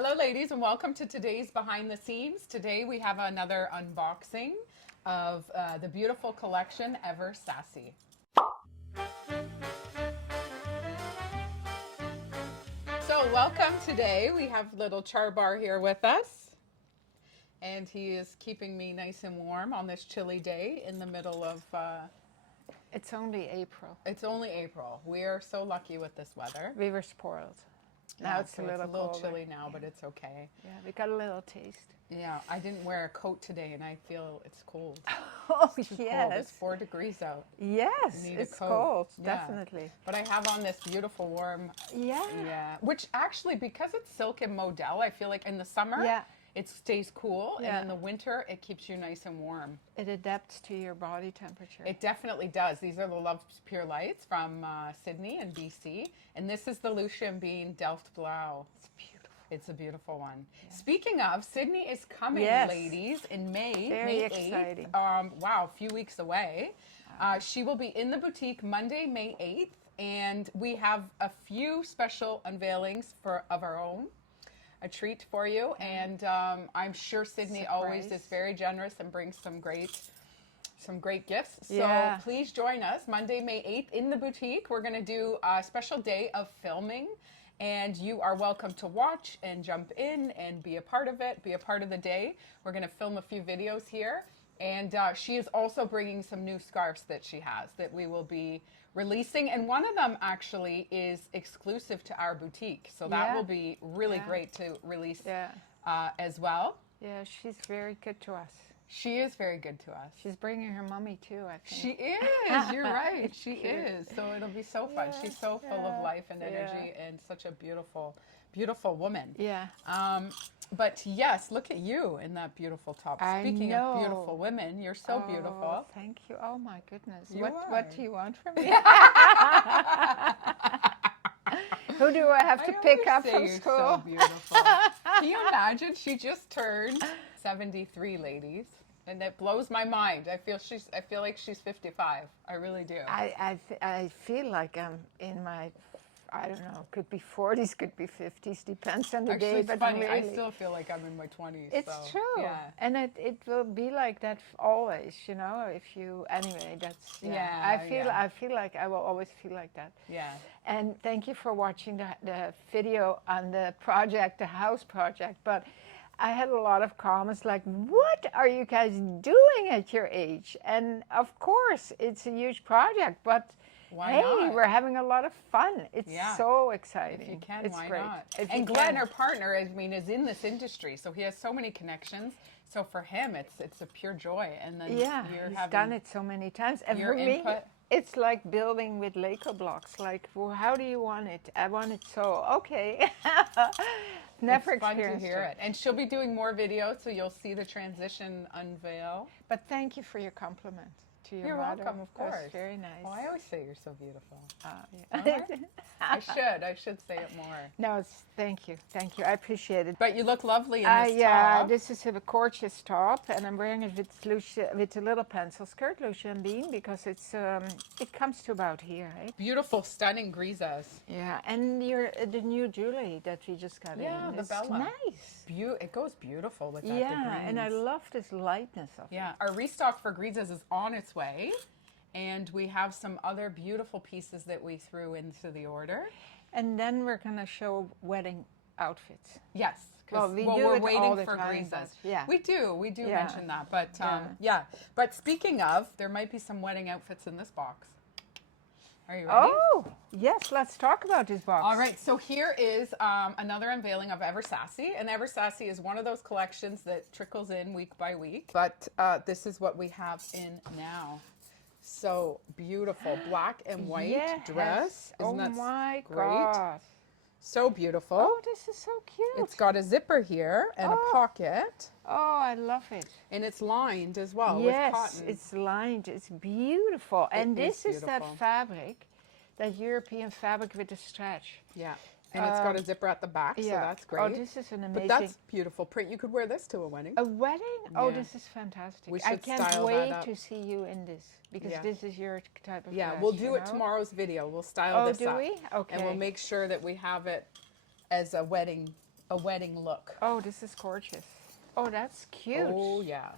Hello ladies and welcome to today's Behind the Scenes. Today we have another unboxing of the beautiful collection Ever Sassy. So welcome today. We have little Charbar here with us. And he is keeping me nice and warm on this chilly day in the middle of... It's only April. It's only April. We are so lucky with this weather. We were spoiled. Now Yeah, it's so a little colder. chilly now, but it's okay. Yeah, we got a little taste. Yeah, I didn't wear a coat today and I feel it's cold. Oh, It's too cold. yes. It's 4 degrees out. Yes, You need a it's coat. cold, Yeah. definitely. But I have on this beautiful warm, Yeah. which actually, because it's silk and modal, I feel like in the summer, Yeah. it stays cool, Yeah. and in the winter, it keeps you nice and warm. It adapts to your body temperature. It definitely does. These are the Love Pure Lights from Sydney and BC, and this is the Lousje Bean Delft Blau. It's beautiful. It's a beautiful one. Yeah. Speaking of, Sydney is coming, Yes. ladies, in May. Very May 8th. exciting. Wow, a few weeks away. She will be in the boutique Monday, May 8th, and we have a few special unveilings of our own. A treat for you, and I'm sure Sydney always is very generous and brings some great gifts. So Yeah. please join us Monday, May 8th in the boutique. We're going to do a special day of filming, and you are welcome to watch and jump in and be a part of it, be a part of the day. We're going to film a few videos here, and she is also bringing some new scarves that she has that we will be releasing, and one of them actually is exclusive to our boutique, so that will be really great to release as well. Yeah, she's very good to us. She is very good to us. She's bringing her mummy too, I think. She is. You're right. She Cute. is. So it'll be so fun. She's so full of life and energy and such a beautiful, beautiful woman. Yeah. But yes, look at you in that beautiful top. I Speaking know. of beautiful women, you're so beautiful. Thank you. Oh my goodness. You are. What do you want from me? Who do I have to pick up say from you're school? So beautiful. Can you imagine? She just turned 73, ladies, and that blows my mind. I feel like she's 55. I really do. I feel like I'm in my, I don't know, could be 40s, could be 50s, depends on the Actually, day. it's But funny. really, I still feel like I'm in my 20s. it's so, true, Yeah. and it will be like that always. You know, if you anyway, that's I feel like I will always feel like that. Yeah. And thank you for watching the video on the project, the house project. But I had a lot of comments like, what are you guys doing at your age? And of course, it's a huge project, but Why hey, not? we're having a lot of fun. It's so exciting. If you can, it's why great. not? If And you Glenn, can. her partner, I mean, is in this industry, so he has so many connections. So for him, it's a pure joy. And then Yeah, you're he's having done it so many times. And your for me, input. it's like building with Lego blocks. Like, well, how do you want it? I want it so, okay. Never It's fun to experienced hear it. And she'll be doing more videos, so you'll see the transition unveil. But thank you for your compliment to your You're mother. welcome, of course. That's very nice. Oh, I always say you're so beautiful. Yeah. I should say it more. No, thank you. Thank you. I appreciate it. But you look lovely in this Yeah, top. this is a gorgeous top, and I'm wearing it with with a little pencil skirt, Lousje and Bean, because it's it comes to about here, right? Beautiful, stunning grisas. Yeah, and the new jewelry that we just got Yeah, in. the It's Bella. nice. It goes beautiful with that. the Yeah, and I greens. love this lightness of it. Yeah, our restock for grisas is on its way, and we have some other beautiful pieces that we threw into the order. And then we're gonna show wedding outfits. Yes. Well, we do we're it waiting all the for time, grisas. but yeah. We do Yeah. mention that. But Yeah. But speaking of, there might be some wedding outfits in this box. Are you ready? Oh, yes, let's talk about this box. All right, so here is another unveiling of Ever Sassy. And Ever Sassy is one of those collections that trickles in week by week. But this is what we have in now. So beautiful, black and white Yes. dress. Oh Isn't that my great? God. So beautiful. Oh, this is so cute. It's got a zipper here and a pocket. Oh, I love it. And it's lined as well with Yes, cotton. it's lined. It's beautiful. And this is that beautiful. fabric, that European fabric with the stretch. Yeah. And it's got a zipper at the back, so that's great. Oh, this is an amazing. But that's beautiful print. You could wear this to a wedding. A wedding? Oh, Yeah. this is fantastic. We I should can't style that wait up. to see you in this, because Yeah. this is your type of Yeah, dress, we'll do you it know? tomorrow's video. We'll style Oh, this do up. we? Okay. And we'll make sure that we have it as a wedding a wedding look. Oh, this is gorgeous. Oh, that's cute. Oh yeah.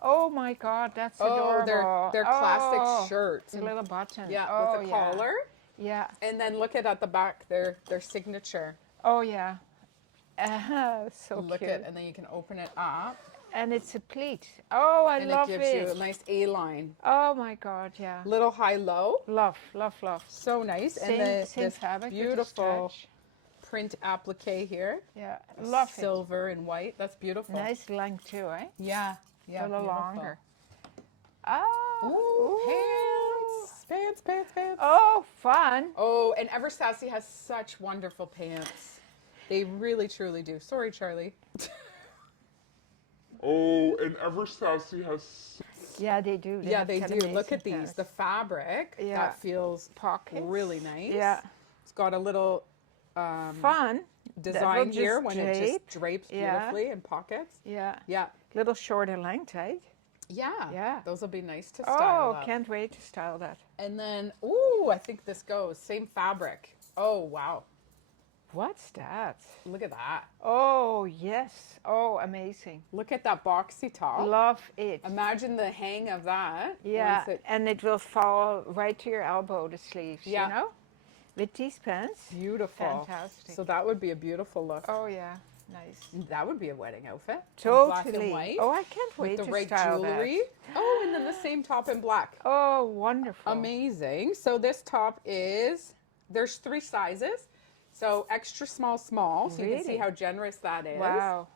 Oh my God, that's Oh, adorable. they're classic shirts. The little button. Yeah, Oh, with a collar. Yeah. And then look at the back, their signature. Oh yeah. So Look cute. at, and then you can open it up. And it's a pleat. Oh, I love it. And it gives you a nice A-line. Oh my God, yeah. Little high-low. Love, love, love. So nice. Same, and same this fabric, beautiful print applique here. Yeah, love it. Silver and white. That's beautiful. Nice length too, eh? Yeah. Yeah. A little beautiful. longer. Oh. Ooh, pants. Pants. Oh, fun. Oh, and Ever Sassy has such wonderful pants. They really, truly do. Sorry, Charlie. Oh, and Ever Sassy has... Yeah, they do. They have do. amazing Look at these. pants. The fabric, Yeah. that feels Pockets. really nice. Yeah. It's got a little Fun. design just here when it just drape. drapes Yeah. beautifully in pockets. Yeah. Yeah. Little shorter length, right? Yeah. Yeah. Those will be nice to style Oh, up. can't wait to style that. And then, ooh, I think this goes. Same fabric. Oh, wow. What's that? Look at that. Oh, yes. Oh, amazing. Look at that boxy top. Love it. Imagine the hang of that. Yeah, once and it will fall right to your elbow, the sleeves, Yeah. you know? With these pants. Beautiful. Fantastic. So that would be a beautiful look. Oh, yeah. Nice. That would be a wedding outfit. In Totally. Black and white. Oh, I can't wait with the to right style jewelry. that. Oh, and then the same top in black. Oh, wonderful. Amazing. So this top is, there's 3 sizes. So extra small, small. So you can see Really? how generous that is. Wow.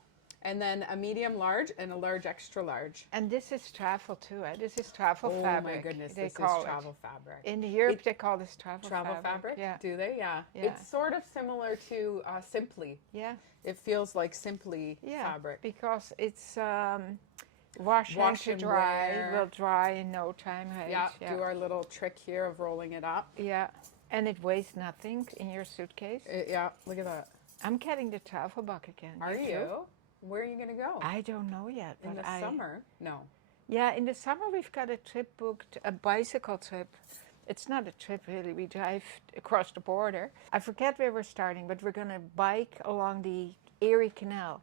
And then a medium large and a large extra large. And this is travel too, eh? This is travel Oh fabric. my goodness, they this call is it. travel fabric. In Europe, they call this travel Fabric? Yeah. Do they? Yeah. Yeah. It's sort of similar to Simply. Yeah. It feels like Simply Yeah. fabric. Because it's wash Wash and and dry. wear. Will dry in no time, right? Yeah, do our little trick here of rolling it up. Yeah. And it weighs nothing in your suitcase. Yeah, look at that. I'm getting the travel bag again. Are too? you? Where are you going to go? I don't know yet. In but the summer? No. Yeah, in the summer we've got a trip booked, a bicycle trip. It's not a trip really, we drive across the border. I forget where we're starting, but we're going to bike along the Erie Canal,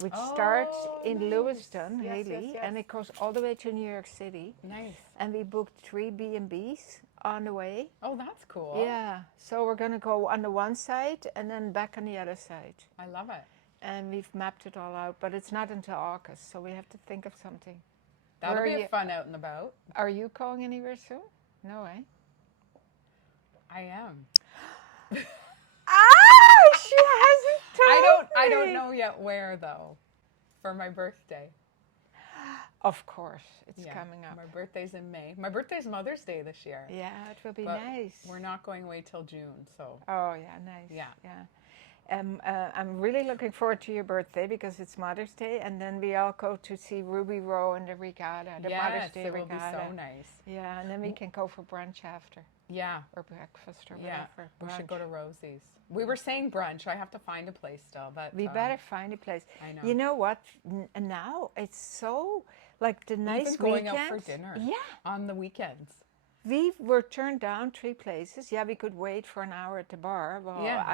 which starts in nice. Lewiston, Yes, really, yes, yes. and it goes all the way to New York City. Nice. And we booked 3 B&Bs on the way. Oh, that's cool. Yeah, so we're going to go on the one side and then back on the other side. I love it. And we've mapped it all out, but it's not until August, so we have to think of something. That'll Where be are you- fun out and about. Are you going anywhere soon? No, eh? I am. She hasn't told I don't me. know yet where though. For my birthday. Of course, it's Yeah, coming up. My birthday's in May. My birthday's Mother's Day this year. Yeah, it will be But nice. We're not going away till June, so. Oh, yeah, nice. Yeah. Yeah. I'm really looking forward to your birthday because it's Mother's Day, and then we all go to see Ruby Row and the regatta, the Mother's Day it will regatta. be so nice. Yeah, and then we can go for brunch after, Yeah. or breakfast, or Yeah. whatever. We should brunch. go to Rosie's. We were saying brunch. I have to find a place still, but We better find a place. I know. You know what? Now it's so like the nice even going weekends. out for dinner. Yeah, On the weekends. we were turned down 3 places. Yeah, we could wait for an hour at the bar. Well, Yeah.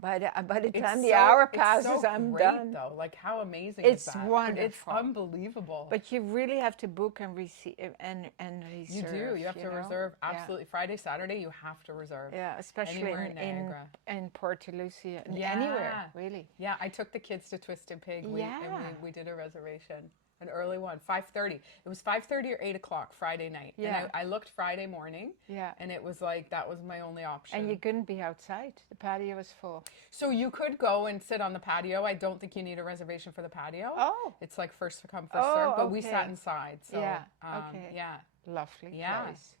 by the It's time the so- hour it's passes, so I'm great, done. though. Like how amazing It's is that? But it's wonderful. unbelievable. But you really have to book and receive and reserve. you do. You have to know? reserve. Yeah. Absolutely. Friday, Saturday, you have to reserve. Yeah, especially Anywhere in in Niagara. Port Lucia, Yeah. anywhere really. Yeah, I took the kids to Twisted Pig. And Yeah. we did a reservation, an early one, 5:30. It was 5:30 or 8 o'clock Friday night. Yeah. And I looked Friday morning. Yeah. And it was like that was my only option. And you couldn't be outside. The patio was full. So you could go and sit on the patio. I don't think you need a reservation for the patio. Oh. It's like first come, first Oh, serve. But we okay. sat inside. So, Yeah, okay. Yeah. Lovely Yeah. place.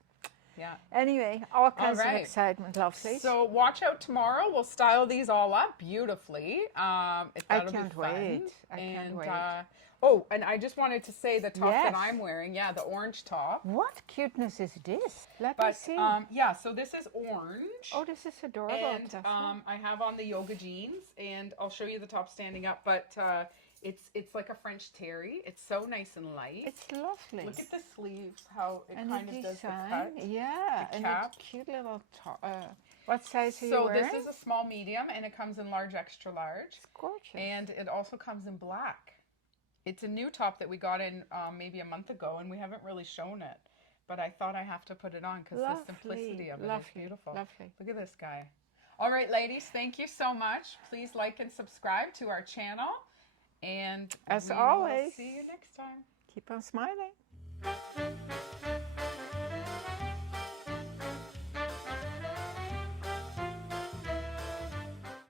Yeah. Anyway, all kinds of right. excitement, lovely. So watch out tomorrow. We'll style these all up beautifully. That'll can't be fun. wait. I can't wait. And I just wanted to say the top that Yes. I'm wearing. Yeah, the orange top. What cuteness is this? Let me But see. yeah, so this is orange. Oh, this is adorable. And Tessa. I have on the yoga jeans, and I'll show you the top standing up. But it's like a French terry. It's so nice and light. It's lovely. Look at the sleeves, how it and kind the of does the design. cut. Yeah, the and cap. the cute little What size are you So wearing? this is a small medium, and it comes in large, extra large. It's gorgeous. And it also comes in black. It's a new top that we got in maybe a month ago, and we haven't really shown it. But I thought I have to put it on because the simplicity of it is beautiful. Lovely. Look at this guy. All right, ladies, thank you so much. Please like and subscribe to our channel. And As we always, will see you next time. keep on smiling.